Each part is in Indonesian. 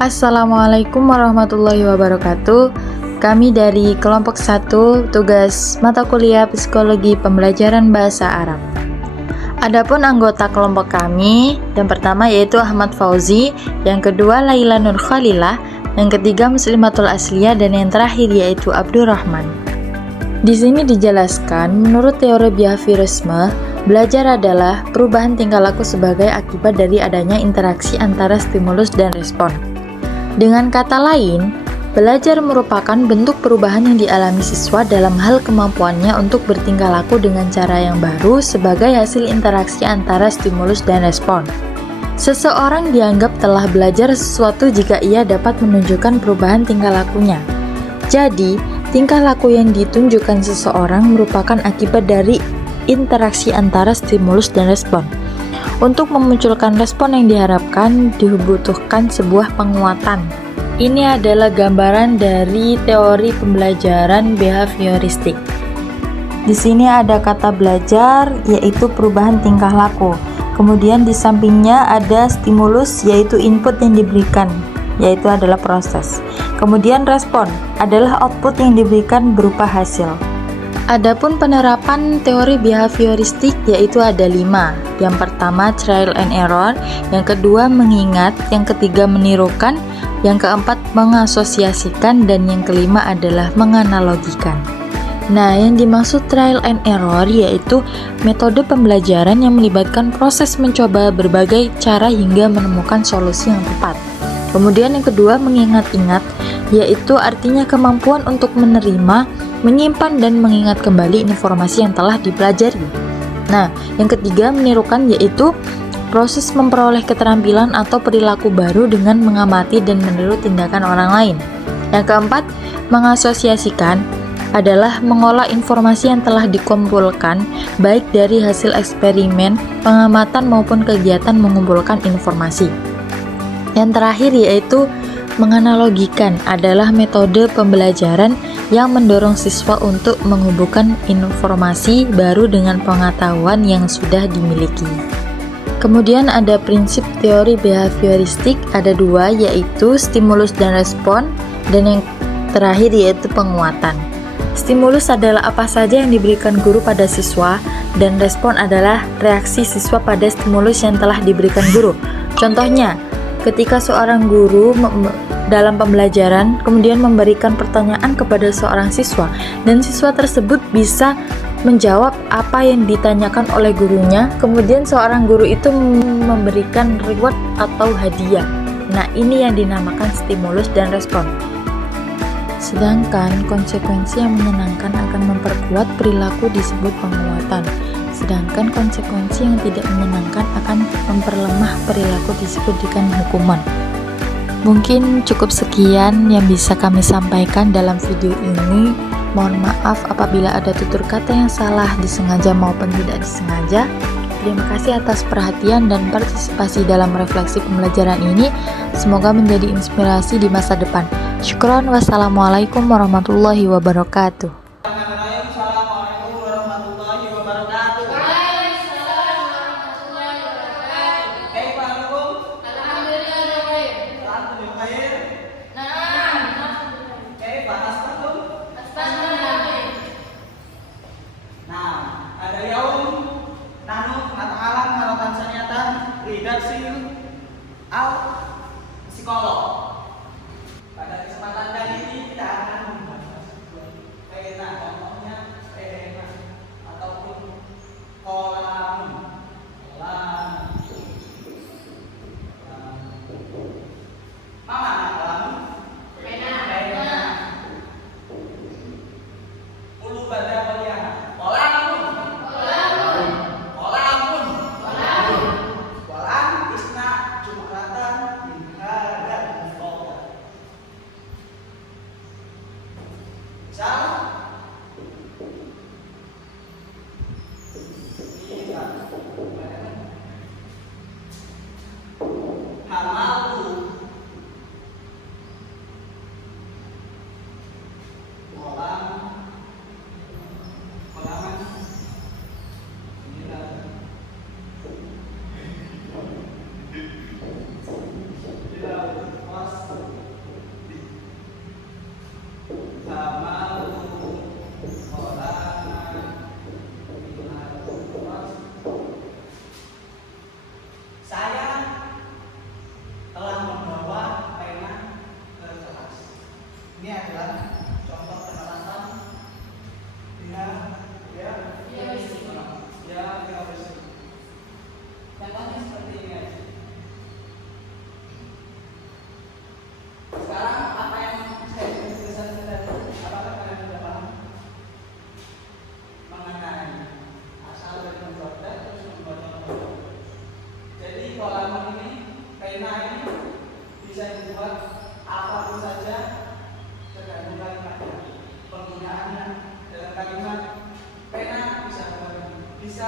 Assalamualaikum warahmatullahi wabarakatuh. Kami dari kelompok 1 tugas mata kuliah Psikologi Pembelajaran Bahasa Arab. Adapun anggota kelompok kami, yang pertama yaitu Ahmad Fauzi, yang kedua Laila Nur Khalilah, yang ketiga Muslimatul Asliyah, dan yang terakhir yaitu Abdurrahman. Di sini dijelaskan, menurut teori behaviorisme, belajar adalah perubahan tingkah laku sebagai akibat dari adanya interaksi antara stimulus dan respon. Dengan kata lain, belajar merupakan bentuk perubahan yang dialami siswa dalam hal kemampuannya untuk bertingkah laku dengan cara yang baru sebagai hasil interaksi antara stimulus dan respon. Seseorang dianggap telah belajar sesuatu jika ia dapat menunjukkan perubahan tingkah lakunya. Jadi, tingkah laku yang ditunjukkan seseorang merupakan akibat dari interaksi antara stimulus dan respon. Untuk memunculkan respon yang diharapkan, dibutuhkan sebuah penguatan. Ini adalah gambaran dari teori pembelajaran behavioristik. Di sini ada kata belajar, yaitu perubahan tingkah laku. Kemudian di sampingnya ada stimulus, yaitu input yang diberikan, yaitu adalah proses. Kemudian respon adalah output yang diberikan berupa hasil. Adapun penerapan teori behavioristik yaitu ada 5. Yang pertama trial and error, yang kedua mengingat, yang ketiga menirukan, yang keempat mengasosiasikan, dan yang kelima adalah menganalogikan. Nah, yang dimaksud trial and error yaitu metode pembelajaran yang melibatkan proses mencoba berbagai cara hingga menemukan solusi yang tepat. Kemudian yang kedua mengingat-ingat, yaitu artinya kemampuan untuk menerima, menyimpan dan mengingat kembali informasi yang telah dipelajari. Nah, yang ketiga menirukan, yaitu proses memperoleh keterampilan atau perilaku baru dengan mengamati dan meniru tindakan orang lain. Yang keempat, mengasosiasikan adalah mengolah informasi yang telah dikumpulkan baik dari hasil eksperimen, pengamatan maupun kegiatan mengumpulkan informasi. Yang terakhir yaitu menganalogikan adalah metode pembelajaran yang mendorong siswa untuk menghubungkan informasi baru dengan pengetahuan yang sudah dimiliki. Kemudian ada prinsip teori behavioristik, ada 2 yaitu stimulus dan respon, dan yang terakhir yaitu penguatan. Stimulus adalah apa saja yang diberikan guru pada siswa, dan respon adalah reaksi siswa pada stimulus yang telah diberikan guru. Contohnya, ketika seorang guru dalam pembelajaran kemudian memberikan pertanyaan kepada seorang siswa dan siswa tersebut bisa menjawab apa yang ditanyakan oleh gurunya, kemudian seorang guru itu memberikan reward atau hadiah. Nah, ini yang dinamakan stimulus dan respon. Sedangkan konsekuensi yang menyenangkan akan memperkuat perilaku disebut penguatan. Sedangkan konsekuensi yang tidak menyenangkan akan memperlemah perilaku disebut dengan hukuman. Mungkin cukup sekian yang bisa kami sampaikan dalam video ini. Mohon maaf apabila ada tutur kata yang salah disengaja maupun tidak disengaja. Terima kasih atas perhatian dan partisipasi dalam refleksi pembelajaran ini. Semoga menjadi inspirasi di masa depan. Syukron, wassalamualaikum warahmatullahi wabarakatuh. Psikolog. Pada kesempatan kali ini kita akan membahas pena, contohnya pena ataupun kolam. Mana kolam? Pena. Ulu pada kuliah. Kolam. Kolam isna jumlatan min hada. Sekarang apa yang saya jelaskan tadi? Apakah kalian sudah paham mengenai asal dari membuat terus membuat contoh? Jadi halaman ini, pena ini bisa dibuat apapun saja tergantung kalimatnya. Penggunaannya dalam kalimat pena bisa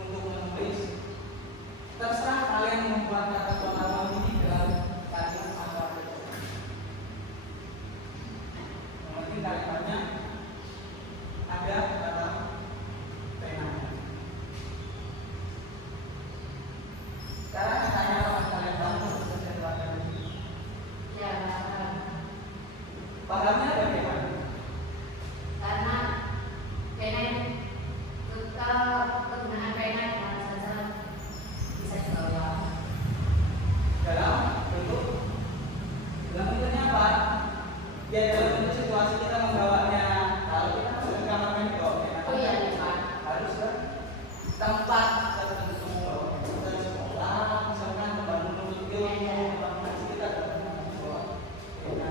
untuk menulis. Terserah kalian membuat kata halaman ini dalam kalimat apa saja. Yang penting kalimatnya ada dalam pena. Sekarang saya tanya apa kalian tahu tentang jadwal ini? Ya, Pahamnya bagaimana? karena pena penggunaan pena di mana saja bisa dibawa. Dalam bentuknya apa? Ya dalam bentuk situasi kita membawanya. Kalau kita sudah kamar mandi bawa Oh iya, Pak. harus ke tempat tertentu, ke sekolah, misalkan membangun studio, membangun sekitar bawa pena.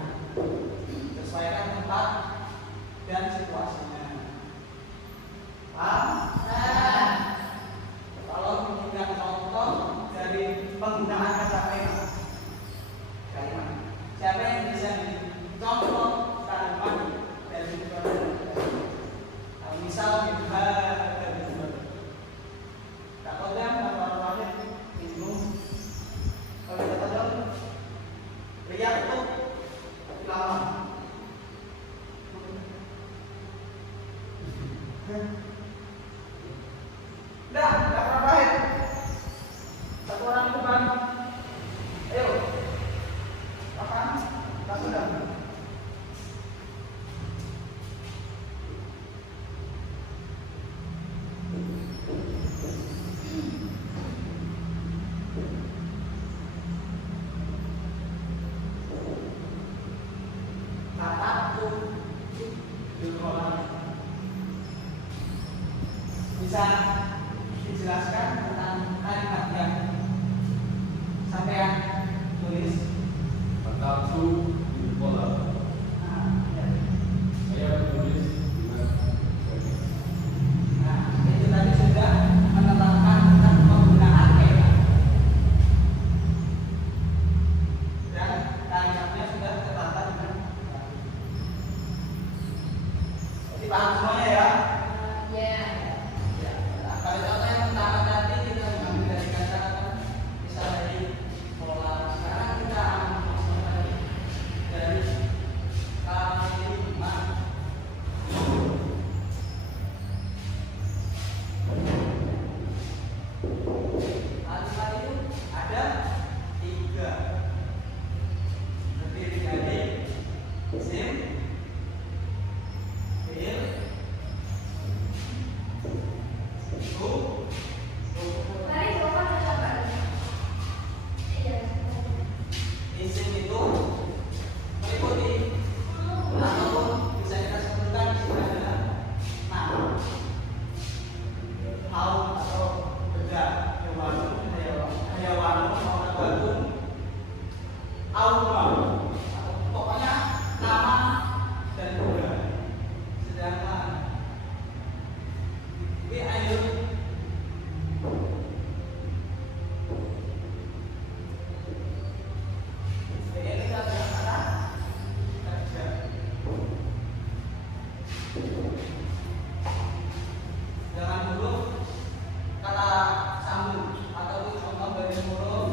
Sesuaikan tempat dan situasinya. Paham? Kalau memberikan contoh dari penggunaan kata pena, kalimat. Siapa yang bisa contoh kalimat dari misal dari tak kodam atau wahid bingung. Kalau kita tahu lihat tuh lama. Dah, nggak pernah pahit. Satu orang itu kan, ayo, makan, tak sudah. Kataku di kolam bisa dijelaskan tentang kalimat yang sampean tulis. Kataku di kolam. Ya. Saya menulis dengan baik. Nah, itu tadi sudah menerangkan tentang penggunaan pena dan kalimatnya sudah tertata dengan baik. Jadi paham semuanya ya? Ya. Ya. Nah, kalau contoh yang pertama tadi kita mengambil dari kata misal dari pola. Sekarang kita ambil dari kalimat. Kalimat itu ada 3, terdiri dari isim, fiil, Mari coba coba. Iya. isim itu meliputi atau bisa kita sebutkan isim adalah nama, haul atau benda, hewan, batu, auma, pokoknya nama dan benda. Sedangkan fi'il ini kata kerja. Jangan dulu kata sambung atau contoh dari huruf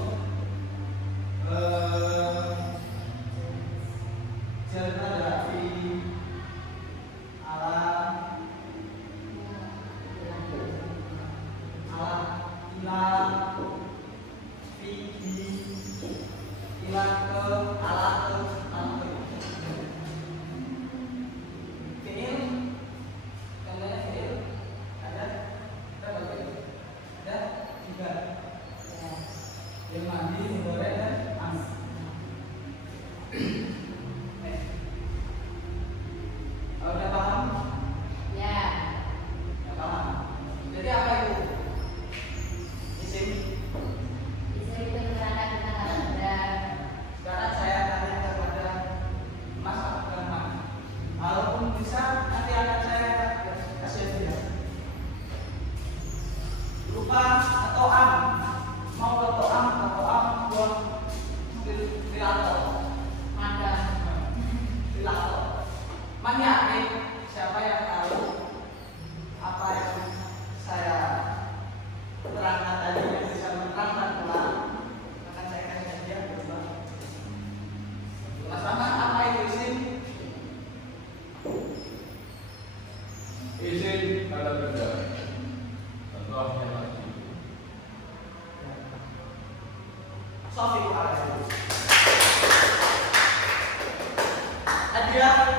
aja.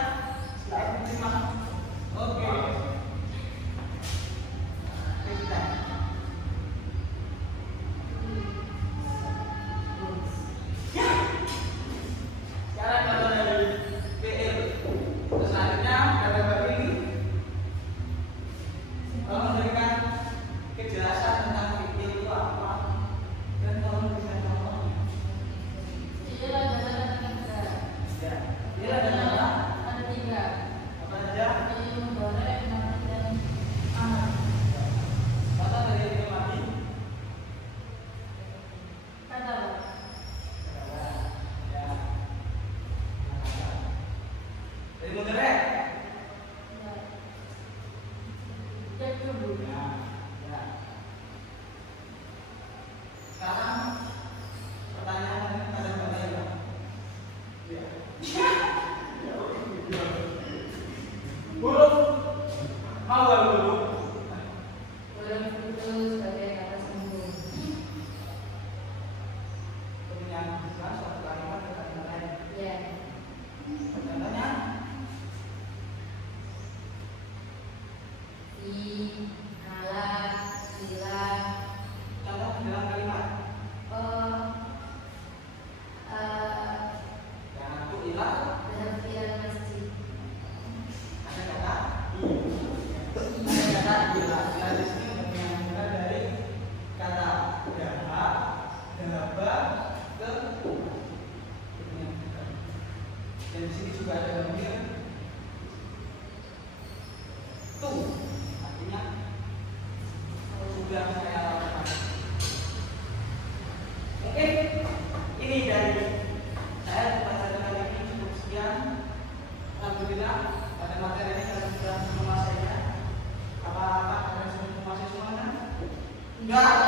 Selain diterima. Oke. Kita. Sekarang kalau dari PL, terus selanjutnya ada baru ini. Memberikan kejelasan tentang PL itu apa dan tolong memberikan contohnya. Inilah data tiga. Ya, ini adalah Ada tiga. apa saja? Ini menggoreng, mati dan aman. Kata dari ini mati. Kata apa? Ya. Dari moderat. Ya. Cek dulu. Ya. Ya. Sekarang pertanyaan pada kalian. Ya. Buruk. Mau gak buruk? Goreng itu sebagai kata sambung. Kemudian satu kalimat ke kalimat lain. Ya. Contohnya, Di, ala, sila, contoh dalam kalimat. oh, Yang aku ilah berhentian masjid. ada kata ada kata ilah. Ilah di sini mengambil dari kata daha, dahaba ke dan di sini juga ada lamir tu, artinya sudah saya lakukan. Mungkin ini dari saya pada kali ini cukup sekian. Alhamdulillah pada materi ini kalian sudah menguasainya. Apa kalian sudah menguasai semuanya? Enggak.